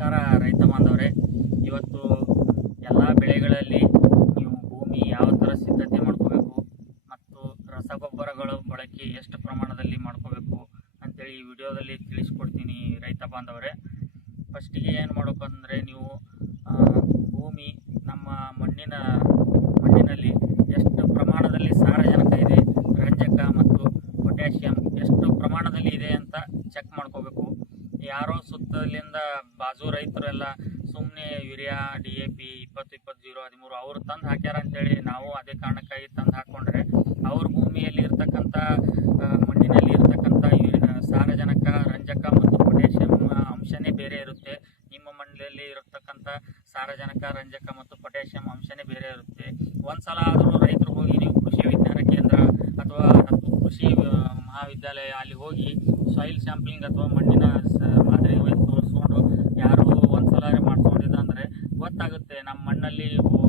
ನಮಸ್ಕಾರ ರೈತ ಬಾಂಧವರೇ. ಇವತ್ತು ಎಲ್ಲ ಬೆಳೆಗಳಲ್ಲಿ ನೀವು ಭೂಮಿ ಯಾವ ಥರ ಸಿದ್ಧತೆ ಮಾಡ್ಕೋಬೇಕು ಮತ್ತು ರಸಗೊಬ್ಬರಗಳ ಬಳಕೆ ಎಷ್ಟು ಪ್ರಮಾಣದಲ್ಲಿ ಮಾಡ್ಕೋಬೇಕು ಅಂತೇಳಿ ಈ ವಿಡಿಯೋದಲ್ಲಿ ತಿಳಿಸ್ಕೊಡ್ತೀನಿ ರೈತ ಬಾಂಧವರೇ. ಫಸ್ಟಿಗೆ ಏನು ಮಾಡಬೇಕು ಅಂದರೆ, ನೀವು ಭೂಮಿ ನಮ್ಮ ಮಣ್ಣಿನಲ್ಲಿ ಎಷ್ಟು ಪ್ರಮಾಣದಲ್ಲಿ ಸಾರಜನಕ ಇದೆ, ರಂಜಕ ಮತ್ತು ಪೊಟ್ಯಾಷಿಯಂ ಎಷ್ಟು ಪ್ರಮಾಣದಲ್ಲಿ ಇದೆ ಅಂತ ಚೆಕ್ ಮಾಡ್ಕೋಬೇಕು. ಯಾರೋ ಸುತ್ತಲಿಂದ ಬಾಜು ರೈತರೆಲ್ಲ ಸುಮ್ಮನೆ ಯೂರಿಯಾ DAP 20-20-0-13 ಅವರು ತಂದು ಹಾಕ್ಯಾರ ಅಂತೇಳಿ ನಾವು ಅದೇ ಕಾರಣಕ್ಕಾಗಿ ತಂದು ಹಾಕ್ಕೊಂಡ್ರೆ ಅವ್ರ ಭೂಮಿಯಲ್ಲಿ ಇರ್ತಕ್ಕಂಥ ಮಣ್ಣಿನಲ್ಲಿ ಇರ್ತಕ್ಕಂಥ ಸಾರಜನಕ, ರಂಜಕ ಮತ್ತು ಪೊಟ್ಯಾಷಿಯಂ ಅಂಶನೇ ಬೇರೆ ಇರುತ್ತೆ. ನಿಮ್ಮ ಮಣ್ಣಿನಲ್ಲಿ ಇರತಕ್ಕಂಥ ಸಾರಜನಕ, ರಂಜಕ ಮತ್ತು ಪೊಟ್ಯಾಷಿಯಂ ಅಂಶನೇ ಬೇರೆ ಇರುತ್ತೆ. ಒಂದ್ಸಲ ಆದರೂ ರೈತರು ಹೋಗಿ ನೀವು ಕೃಷಿ ವಿಜ್ಞಾನ ಕೇಂದ್ರ ಅಥವಾ ಕೃಷಿ ಮಹಾವಿದ್ಯಾಲಯ ಅಲ್ಲಿ ಹೋಗಿ ಸಾಯಿಲ್ ಸ್ಯಾಂಪ್ಲಿಂಗ್ ಅಥವಾ ಮಣ್ಣಿನ ಮಾದರಿ ತೋರಿಸ್ಕೊಂಡು ಯಾರು ಒಂದ್ಸಲ ಮಾಡ್ಕೊಂಡಿದ್ದ ಅಂದರೆ ಗೊತ್ತಾಗುತ್ತೆ ನಮ್ಮ ಮಣ್ಣಲ್ಲಿ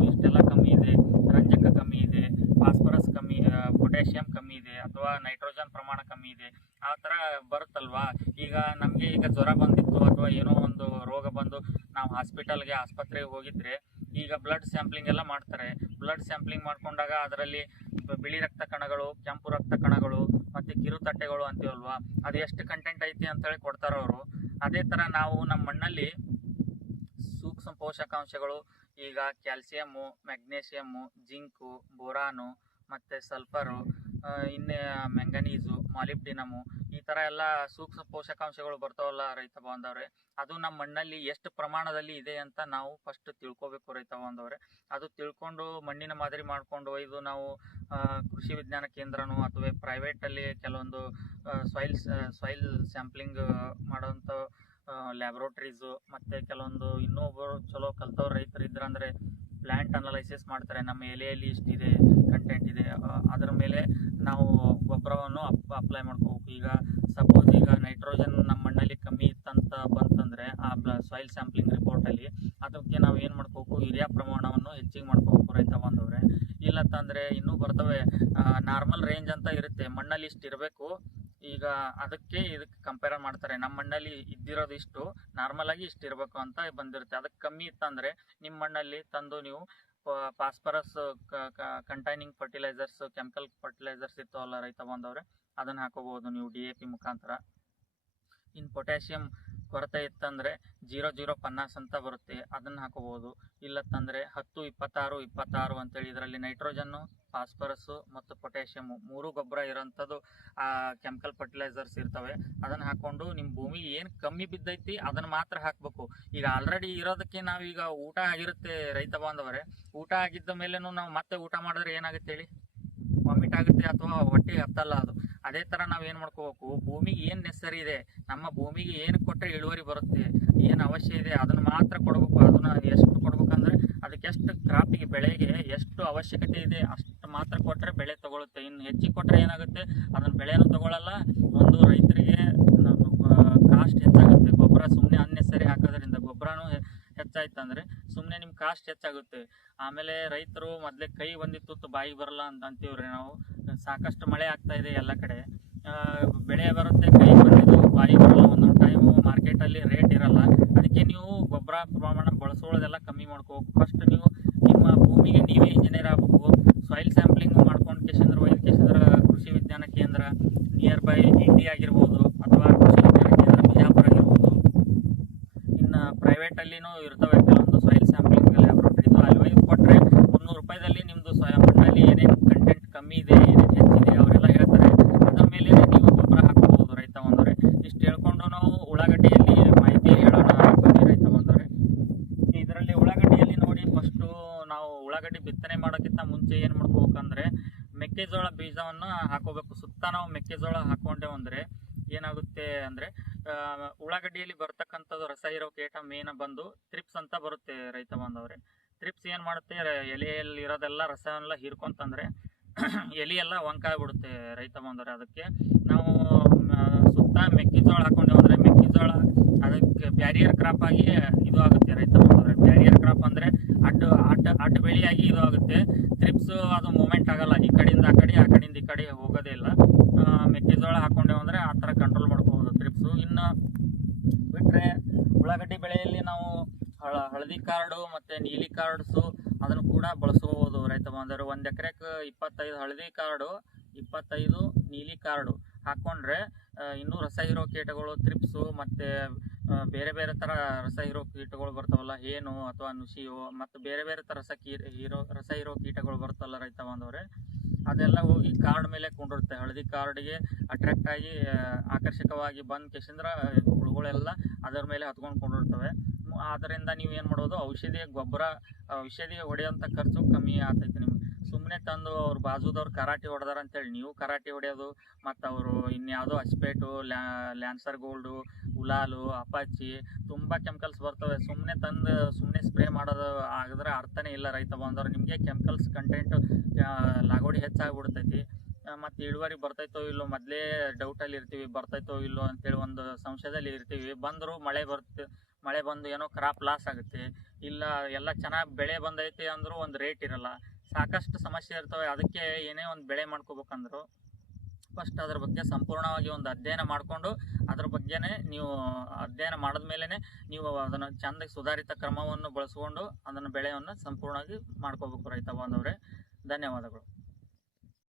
ಇಷ್ಟೆಲ್ಲ ಕಮ್ಮಿ ಇದೆ, ರಂಜಕ ಕಮ್ಮಿ ಇದೆ, ಫಾಸ್ಫರಸ್ ಕಮ್ಮಿ, ಪೊಟ್ಯಾಷಿಯಂ ಕಮ್ಮಿ ಇದೆ ಅಥವಾ ನೈಟ್ರೋಜನ್ ಪ್ರಮಾಣ ಕಮ್ಮಿ ಇದೆ. ಆ ಥರ ಬರುತ್ತಲ್ವಾ. ಈಗ ನಮಗೆ ಜ್ವರ ಬಂದಿತ್ತು ಅಥವಾ ಏನೋ ಒಂದು ರೋಗ ಬಂದು ನಾವು ಆಸ್ಪತ್ರೆಗೆ ಹೋಗಿದ್ರೆ ಈಗ ಬ್ಲಡ್ ಸ್ಯಾಂಪ್ಲಿಂಗ್ ಎಲ್ಲ ಮಾಡ್ತಾರೆ. ಬ್ಲಡ್ ಸ್ಯಾಂಪ್ಲಿಂಗ್ ಮಾಡ್ಕೊಂಡಾಗ ಅದರಲ್ಲಿ ಬಿಳಿ ರಕ್ತ ಕಣಗಳು, ಕೆಂಪು ರಕ್ತ ಕಣಗಳು ಮತ್ತು ಕಿರುತಟ್ಟೆಗಳು ಅಂತೀವಲ್ವಾ, ಅದು ಎಷ್ಟು ಕಂಟೆಂಟ್ ಐತಿ ಅಂತೇಳಿ ಕೊಡ್ತಾರೆ ಅವರು. ಅದೇ ಥರ ನಾವು ನಮ್ಮ ಮಣ್ಣಲ್ಲಿ ಸೂಕ್ಷ್ಮ ಪೋಷಕಾಂಶಗಳು, ಈಗ ಕ್ಯಾಲ್ಸಿಯಮ್ಮು, ಮ್ಯಾಗ್ನೇಷಿಯಮ್ಮು, ಜಿಂಕು, ಬೋರಾನು ಮತ್ತು ಸಲ್ಫರು, ಇನ್ನೇ ಮ್ಯಾಂಗನೀಸು, ಮಾಲಿಬ್ಡಿನಮು, ಈ ಥರ ಎಲ್ಲ ಸೂಕ್ಷ್ಮ ಪೋಷಕಾಂಶಗಳು ಬರ್ತಾವಲ್ಲ ರೈತ ಬಾಂಧವ್ರೆ, ಅದು ನಮ್ಮ ಮಣ್ಣಲ್ಲಿ ಎಷ್ಟು ಪ್ರಮಾಣದಲ್ಲಿ ಇದೆ ಅಂತ ನಾವು ಫಸ್ಟ್ ತಿಳ್ಕೊಬೇಕು ರೈತ ಬಾಂಧವ್ರೆ. ಅದು ತಿಳ್ಕೊಂಡು ಮಣ್ಣಿನ ಮಾದರಿ ಮಾಡ್ಕೊಂಡು ಒಯ್ದು ನಾವು ಕೃಷಿ ವಿಜ್ಞಾನ ಕೇಂದ್ರನೋ ಅಥವಾ ಪ್ರೈವೇಟಲ್ಲಿ ಕೆಲವೊಂದು ಸಾಯಿಲ್ ಸ್ಯಾಂಪ್ಲಿಂಗ್ ಮಾಡೋಂಥ ಲ್ಯಾಬ್ರೋಟರೀಸು ಮತ್ತು ಕೆಲವೊಂದು ಇನ್ನೊಬ್ಬರು ಚಲೋ ಕಲ್ತವ್ರು ರೈತರು ಇದ್ರಂದರೆ ಪ್ಲ್ಯಾಂಟ್ ಅನಲೈಸಿಸ್ ಮಾಡ್ತಾರೆ. ನಮ್ಮ ಎಲೆಯಲ್ಲಿ ಇಷ್ಟಿದೆ ಕಂಟೆಂಟ್ ಇದೆ, ಅದರ ಮೇಲೆ ನಾವು ಗೊಬ್ಬರವನ್ನು ಅಪ್ಲೈ ಮಾಡ್ಕೋಬೇಕು. ಈಗ ಸಪೋಸ್ ಈಗ ನೈಟ್ರೋಜನ್ ನಮ್ಮ ಮಣ್ಣಲ್ಲಿ ಕಮ್ಮಿ ಇತ್ತಂತ ಬಂತಂದರೆ ಆ ಸಾಯಿಲ್ ಸ್ಯಾಂಪ್ಲಿಂಗ್ ರಿಪೋರ್ಟಲ್ಲಿ ಅದಕ್ಕೆ ನಾವು ಏನು ಮಾಡ್ಕೋಬೇಕು, ಯೂರಿಯಾ ಪ್ರಮಾಣವನ್ನು ಹೆಚ್ಚಿಗೆ ಮಾಡ್ಕೋಬೇಕು ರೈತ ಬಾಂಧವ್ರೆ. ಇಲ್ಲತ್ತಂದರೆ ಇನ್ನೂ ಬರ್ತವೆ ನಾರ್ಮಲ್ ರೇಂಜ್ ಅಂತ ಇರುತ್ತೆ, ಮಣ್ಣಲ್ಲಿ ಇಷ್ಟು ಇರಬೇಕು. ಈಗ ಇದಕ್ಕೆ ಕಂಪೇರ್ ಮಾಡ್ತಾರೆ, ನಮ್ಮ ಮಣ್ಣಲ್ಲಿ ಇದ್ದಿರೋದು ಇಷ್ಟು, ನಾರ್ಮಲ್ ಆಗಿ ಇಷ್ಟು ಇರಬೇಕು ಅಂತ ಬಂದಿರುತ್ತೆ. ಅದಕ್ಕೆ ಕಮ್ಮಿ ಇತ್ತಂದರೆ ನಿಮ್ಮ ಮಣ್ಣಲ್ಲಿ ತಂದು ನೀವು phosphorus containing fertilisers, chemical fertilisers ಇರ್ತಾವಲ್ಲ ರೈತ ಬಾಂಧವ್ರೆ, ಅದನ್ನು ಹಾಕೋಬೋದು ನೀವು DAP ಮುಖಾಂತರ. ಇನ್ನು ಪೊಟ್ಯಾಷಿಯಂ ಕೊರತೆ ಇತ್ತಂದರೆ 0050 ಅಂತ ಬರುತ್ತೆ, ಅದನ್ನು ಹಾಕೋಬೋದು. ಇಲ್ಲತ್ತಂದರೆ 10-26-26 ಅಂತೇಳಿ ಇದರಲ್ಲಿ ನೈಟ್ರೋಜನ್ನು, ಫಾಸ್ಫರಸ್ಸು ಮತ್ತು ಪೊಟ್ಯಾಷಿಯಮ್ಮು 3 ಗೊಬ್ಬರ ಇರೋಂಥದ್ದು ಕೆಮಿಕಲ್ ಫರ್ಟಿಲೈಸರ್ಸ್ ಇರ್ತವೆ. ಅದನ್ನು ಹಾಕ್ಕೊಂಡು ನಿಮ್ಮ ಭೂಮಿಗೆ ಏನು ಕಮ್ಮಿ ಬಿದ್ದೈತಿ ಅದನ್ನು ಮಾತ್ರ ಹಾಕಬೇಕು. ಈಗ ಆಲ್ರೆಡಿ ಇರೋದಕ್ಕೆ ನಾವೀಗ ಊಟ ಆಗಿರುತ್ತೆ ರೈತ ಬಾಂಧವರೇ, ಊಟ ಆಗಿದ್ದ ಮೇಲೇನು ನಾವು ಮತ್ತೆ ಊಟ ಮಾಡಿದ್ರೆ ಏನಾಗುತ್ತೆ ಹೇಳಿ, ವಾಮಿಟ್ ಆಗುತ್ತೆ ಅಥವಾ ಹೊಟ್ಟೆಗೆ ಹತ್ತಲ್ಲ ಅದು. ಅದೇ ಥರ ನಾವು ಏನು ಮಾಡ್ಕೋಬೇಕು, ಭೂಮಿಗೆ ಏನು ನೆಸರಿ ಇದೆ, ನಮ್ಮ ಭೂಮಿಗೆ ಏನು ಕೊಟ್ಟರೆ ಇಳುವರಿ ಬರುತ್ತೆ, ಏನು ಅವಶ್ಯ ಇದೆ ಅದನ್ನು ಮಾತ್ರ ಕೊಡಬೇಕು. ಅದನ್ನು ಎಷ್ಟು ಕೊಡ್ಬೇಕಂದ್ರೆ ಅದಕ್ಕೆ ಎಷ್ಟು ಕ್ರಾಪಿಗೆ, ಬೆಳೆಗೆ ಎಷ್ಟು ಅವಶ್ಯಕತೆ ಇದೆ ಅಷ್ಟು ಮಾತ್ರ ಕೊಟ್ಟರೆ ಬೆಳೆ ತಗೊಳುತ್ತೆ. ಇನ್ನು ಹೆಚ್ಚಿಗೆ ಕೊಟ್ಟರೆ ಏನಾಗುತ್ತೆ, ಅದನ್ನು ಬೆಳೆನೂ ತಗೊಳ್ಳಲ್ಲ, ಒಂದು ರೈತರಿಗೆ ಕಾಸ್ಟ್ ಹೆಚ್ಚಾಗುತ್ತೆ. ಗೊಬ್ಬರ ಸುಮ್ಮನೆ ಅನ್ನೆಸರಿ ಹಾಕೋದ್ರಿಂದ ಗೊಬ್ಬರನೂ ಹೆಚ್ಚಾಯ್ತಂದರೆ ಸುಮ್ಮನೆ ನಿಮ್ಮ ಕಾಸ್ಟ್ ಹೆಚ್ಚಾಗುತ್ತೆ. ಆಮೇಲೆ ರೈತರು ಮೊದಲೇ ಕೈ ಬಂದಿತ್ತು ಬಾಯಿಗೆ ಬರಲ್ಲ ಅಂತ ಅಂತೀವ್ರಿ ನಾವು. ಸಾಕಷ್ಟು ಮಳೆ ಆಗ್ತಾ ಇದೆ ಎಲ್ಲ ಕಡೆ, ಬೆಳೆ ಬರುತ್ತೆ, ಕೈ ಬಂದಿದ್ದು ಬಾಯಿಗೆ ಬರಲ್ಲ. ಒಂದೊಂದು ಟೈಮು ಮಾರ್ಕೆಟಲ್ಲಿ ರೇಟ್ ಇರಲ್ಲ. ಅದಕ್ಕೆ ನೀವು ಗೊಬ್ಬರ ಪ್ರಮಾಣ ಬಳಸೋದೆಲ್ಲ ಕಮ್ಮಿ ಮಾಡ್ಕೋಬೇಕು. ಫಸ್ಟ್ ನೀವು ನಿಮ್ಮ ಭೂಮಿಗೆ ನೀವೇ ಇಂಜಿನಿಯರ್ ಆಗಬೇಕು. ಸಾಯಿಲ್ ಸ್ಯಾಂಪ್ಲಿಂಗ್ ಮಾಡ್ಕೊಂಡು ಕೃಷಿ ವಿಜ್ಞಾನ ಕೇಂದ್ರ ನಿಯರ್ ಬೈ ಇಂಡಿ ಆಗಿರ್ಬೋದು ಅಥವಾ ಕೃಷಿ ವಿಜ್ಞಾನ ಕೇಂದ್ರ ಬಿಜಾಪುರ ಆಗಿರ್ಬೋದು. ಇನ್ನು ಪ್ರೈವೇಟಲ್ಲಿನೂ ಇರ್ತವೆ ಕೆಲವೊಂದು ಸಾಯಿಲ್ ಸ್ಯಾಂಪ್ಲಿಂಗ್ ಲ್ಯಾಬ್ರೋಟರೀಸು, ಅಲ್ಲಿ ಒಯ್ದು ಕೊಟ್ಟರೆ 300 ರೂಪಾಯಿದಲ್ಲಿ ನಿಮ್ಮದು ಮಣ್ಣಲ್ಲಿ ಏನೇನು ಕಂಟೆಂಟ್ ಕಮ್ಮಿ ಇದೆ, ಏನೇನು ಹೆಚ್ಚಿದೆ ಅವರೆಲ್ಲ ಹೇಳ್ತಾರೆ. ಅದರ ಮೇಲೆ ನೀವು ಗೊಬ್ಬರ ಹಾಕೋಬೋದು ರೈತ ಬಂದವರೆ. ಇಷ್ಟು ಹೇಳ್ಕೊಂಡು ನಾವು ಉಳ್ಳಾಗಡ್ಡಿಯಲ್ಲಿ ಮಾಹಿತಿ ಹೇಳೋಣ ಬನ್ನಿ ರೈತ ಬಂದವರೆ. ಇದರಲ್ಲಿ ಉಳ್ಳಾಗಡ್ಡಿಯಲ್ಲಿ ನೋಡಿ, ಫಸ್ಟು ನಾವು ಉಳ್ಳಾಗಡ್ಡಿ ಬಿತ್ತನೆ ಮಾಡೋಕ್ಕಿಂತ ಮುಂಚೆ ಏನು ಮಾಡ್ಕೋಬೇಕಂದ್ರೆ ಮೆಕ್ಕೆಜೋಳ ಬೀಜವನ್ನು ಹಾಕೋಬೇಕು. ಸುತ್ತ ನಾವು ಮೆಕ್ಕೆಜೋಳ ಹಾಕ್ಕೊಂಡೇವು ಅಂದರೆ ಏನಾಗುತ್ತೆ ಅಂದರೆ ಉಳ್ಳಾಗಡ್ಡಿಯಲ್ಲಿ ಬರ್ತಕ್ಕಂಥದ್ದು ರಸ ಇರೋ ಕೀಟ ಮೇನ್ ಬಂದು ಥ್ರಿಪ್ಸ್ ಅಂತ ಬರುತ್ತೆ ರೈತ ಬಾಂಧವರೇ. ಥ್ರಿಪ್ಸ್ ಏನು ಮಾಡುತ್ತೆ, ಎಲೆಯಲ್ಲಿ ಇರೋದೆಲ್ಲ ರಸ ಎಲ್ಲ ಹೀರ್ಕೊಂತಂದರೆ ಎಲೆಯೆಲ್ಲ ಒಂಕಾಗ್ಬಿಡುತ್ತೆ ರೈತ ಬಾಂಧವರೇ. ಅದಕ್ಕೆ ನಾವು ಸುತ್ತ ಮೆಕ್ಕೆಜೋಳ ಹಾಕೊಂಡೇವು ಅಂದರೆ ಮೆಕ್ಕೆಜೋಳ ಅದಕ್ಕೆ ಬ್ಯಾರಿಯರ್ ಕ್ರಾಪ್ ಆಗಿ ಇದು ಆಗುತ್ತೆ ರೈತ ಬಾಂಧವರೇ. ಬ್ಯಾರಿಯರ್ ಕ್ರಾಪ್ ಅಂದರೆ ಅಡ್ಡ ಬೆಳೆಯಾಗಿ ಇದು ಆಗುತ್ತೆ. ಥ್ರಿಪ್ಸ್ ಅದು ಮೂಮೆಂಟ್ ಆಗಲ್ಲ, ಈ ಕಡೆಯಿಂದ ಆ ಕಡೆ, ಆ ಕಡೆಯಿಂದ ಈ ಕಡೆ ಹೋಗೋದೇ ಇಲ್ಲ. ಮೆಕ್ಕೆಜೋಳ ಹಾಕೊಂಡೇವು ಅಂದರೆ ಆ ಥರ ಕಂಟ್ರೋಲ್ ಮಾಡ್ಕೋಬೋದು ಥ್ರಿಪ್ಸು. ಇನ್ನು ಬಿಟ್ಟರೆ ಉಳ್ಳಾಗಡ್ಡಿ ಬೆಳೆಯಲ್ಲಿ ನಾವು ಹಳದಿ ಕಾರ್ಡು ಮತ್ತು ನೀಲಿ ಕಾರ್ಡ್ಸು ಅದನ್ನು ಕೂಡ ಬಳಸ್ಕೋಬೋದು ರೈತ ಬಾಂಧವರು. 1 ಎಕರೆಗೆ 25 ಹಳದಿ ಕಾರ್ಡು, 25 ನೀಲಿ ಕಾರ್ಡು ಹಾಕ್ಕೊಂಡ್ರೆ ಇನ್ನೂ ರಸ ಹೀರೋ ಕೀಟಗಳು, ತ್ರಿಪ್ಸು ಮತ್ತು ಬೇರೆ ಬೇರೆ ಥರ ರಸ ಹೀರೋ ಕೀಟಗಳು ಬರ್ತಾವಲ್ಲ, ಹೇನು ಅಥವಾ ನುಸಿಯೋ ಮತ್ತು ಬೇರೆ ಬೇರೆ ಥರ ರಸ ಹೀರೋ ಕೀಟಗಳು ಬರ್ತಾವಲ್ಲ ರೈತ ಬಾಂಧವರೇ, ಅದೆಲ್ಲ ಹೋಗಿ ಕಾರ್ಡ್ ಮೇಲೆ ಕೊಂಡಿರುತ್ತೆ. ಹಳದಿ ಕಾರ್ಡಿಗೆ ಅಟ್ರಾಕ್ಟ್ ಆಗಿ ಆಕರ್ಷಕವಾಗಿ ಬಂದು ಕೆಸಿಂದ್ರ ಹುಳುಗಳೆಲ್ಲ ಅದರ ಮೇಲೆ ಹತ್ಕೊಂಡಿರ್ತವೆ. ಆದ್ದರಿಂದ ನೀವು ಏನು ಮಾಡೋದು, ಔಷಧಿ ಹೊಡೆಯೋಂಥ ಖರ್ಚು ಕಮ್ಮಿ ಆಗ್ತೈತಿ ನಿಮ್ಗೆ. ಸುಮ್ಮನೆ ತಂದು ಅವ್ರು ಬಾಜುದವ್ರು ಕರಾಟಿ ಹೊಡೆದಾರ ಅಂತೇಳಿ ನೀವು ಕರಾಟಿ ಹೊಡೆಯೋದು, ಮತ್ತು ಅವರು ಇನ್ಯಾವುದೋ ಹಸ್ಪೇಟು, ಲ್ಯಾನ್ಸರ್ ಗೋಲ್ಡು, ಉಲಾಲು, ಅಪಾಚಿ ತುಂಬ ಕೆಮಿಕಲ್ಸ್ ಬರ್ತವೆ. ಸುಮ್ಮನೆ ಸ್ಪ್ರೇ ಮಾಡೋದು ಆಗಿದ್ರೆ ಅರ್ಥನೇ ಇಲ್ಲ ರೈತ ಬಾಂಧವರು. ನಿಮಗೆ ಕೆಮಿಕಲ್ಸ್ ಕಂಟೆಂಟ್ ಲಾಗೋಡಿ ಹೆಚ್ಚಾಗ್ಬಿಡ್ತೈತಿ. ಮತ್ತು ಇಳುವರಿ ಬರ್ತೈತೋ ಇಲ್ಲೋ ಮೊದಲೇ ಡೌಟಲ್ಲಿ ಇರ್ತೀವಿ, ಬರ್ತೈತೋ ಇಲ್ಲೋ ಅಂತೇಳಿ ಒಂದು ಸಂಶಯದಲ್ಲಿ ಇರ್ತೀವಿ. ಬಂದರೂ ಮಳೆ ಬಂದು ಏನೋ ಕ್ರಾಪ್ ಲಾಸ್ ಆಗುತ್ತೆ, ಇಲ್ಲ ಎಲ್ಲ ಚೆನ್ನಾಗಿ ಬೆಳೆ ಬಂದೈತಿ ಅಂದರೂ ಒಂದು ರೇಟ್ ಇರಲ್ಲ, ಸಾಕಷ್ಟು ಸಮಸ್ಯೆ ಇರ್ತವೆ. ಅದಕ್ಕೆ ಏನೇ ಒಂದು ಬೆಳೆ ಮಾಡ್ಕೋಬೇಕಂದ್ರು ಫಸ್ಟ್ ಅದ್ರ ಬಗ್ಗೆ ಸಂಪೂರ್ಣವಾಗಿ ಒಂದು ಅಧ್ಯಯನ ಮಾಡಿಕೊಂಡು ಅದ್ರ ಬಗ್ಗೆನೇ ನೀವು ಅಧ್ಯಯನ ಮಾಡಿದ್ಮೇಲೆ ನೀವು ಅದನ್ನು ಚೆಂದಾಗಿ ಸುಧಾರಿತ ಕ್ರಮವನ್ನು ಬಳಸ್ಕೊಂಡು ಅದನ್ನು ಬೆಳೆಯನ್ನು ಸಂಪೂರ್ಣವಾಗಿ ಮಾಡ್ಕೋಬೇಕು ರೈತ ಬಾಂಧವರೇ. ಧನ್ಯವಾದಗಳು.